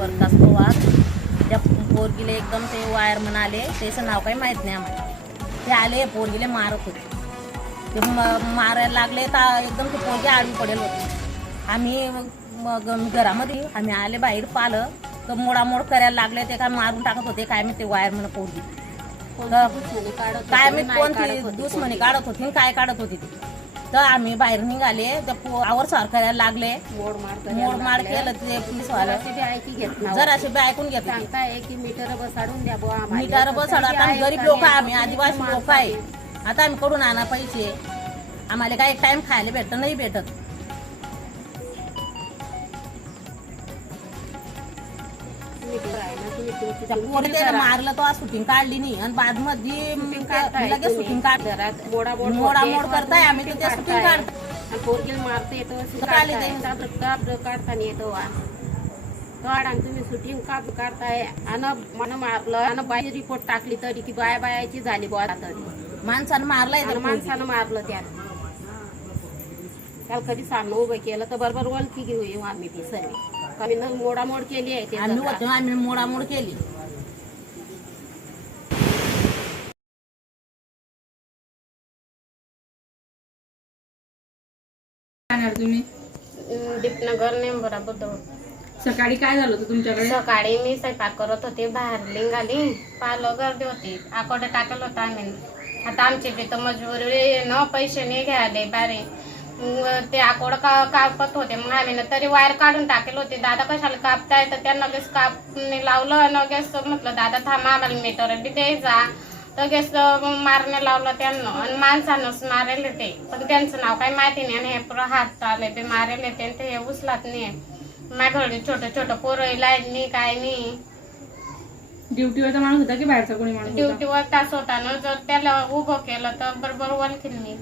प्रकाश पवार त्या पोरगीले एकदम ते वायर आले त्याचं नाव काही माहीत नाही आम्हाला. ते आले पोरगीले मारत होते. ते मारायला लागले तर एकदम ते पोरगी आळवी पडेल होते. आम्ही मग घरामध्ये आम्ही आले बाहेर पालं. तर मोडामोड करायला लागले ते काय मारून टाकत होते काय मी ते वायर म्हणून पोरगी. काय मी कोणती दुश्मनी काढत होती काय काढत होती ती. तर आम्ही बाहेर निघाले. तर पो- आवर सार करायला लागले मोडमाड केलं ते पोलीसवालं जराशे बी ऐकून घेतलं सांगताय की मीटर बसाडून द्या बुवा आम्हाला. मीटर बसड आता आम्ही गरीब लोक आम्ही आदिवासी लोक आहे. आता आम्ही कडून आणा पैसे. आम्हाला काही टाइम खायला भेटत नाही भेटत. मीटर आहे त्या. मारलं तो शूटिंग काढली नाही. आणि बादमध्ये लगेच. शूटिंग काढ घरात मोडामोड करताय, आम्ही तर त्या shooting काढताय. काढ- आणि पोरगीला मारता येतो काढताना येतो काढ आणि तुम्ही शूटिंग काप काढताय? मन मारलं आणि बाई रिपोर्ट टाकली तरी की बाया बायाची झाली बुवा तरी माणसानं मारलाय तर माणसानं मारलं त्यात त्याला कधी सामनं उभं केलं तर बरोबर ओळखी घेऊ येऊ आम्ही ती सर्व आम्ही न मोडामोड केली आहे आम्ही ते होतो आम्ही मोडामोड केली. जाणार तुम्ही. दीपनगर नेंबरा सकाळी काय झालं होतं तुमच्याकडे? सकाळी मी स्वयंपाक करत होते बाहेर निघाली. पाहिलं गर्दी होती. आकोडे टाकलं होतं आम्ही. आता आमची बी तर मजबुरी न पैसे नाही घ्यायले बारे ते आकोड का कापत होते. मग आम्ही ना तरी वायर काढून टाकेल होते. दादा कशाला कापताय? तर त्यांना लगेच कापणे लावलं लगेच म्हटलं दादा थांबा आम्हाला मीटर बी द्यायचा लगेच मारणे लावलं त्यांना. आणि माणसानंच मारेल ते. पण त्यांचं नाव काही माहिती नाही. आणि हे पुरं हात आले ते मारेल ते. आणि ते उचलत नाही. माझ्या घरी छोटं छोटं पोरं लाइट नाही काय नाही. ड्युटीवरचा माणूस होता की बाहेरचा कोणी माणूस ड्युटीवर तास होता ना. जर त्याला उभं केलं तर बरोबर ओळखीन मी.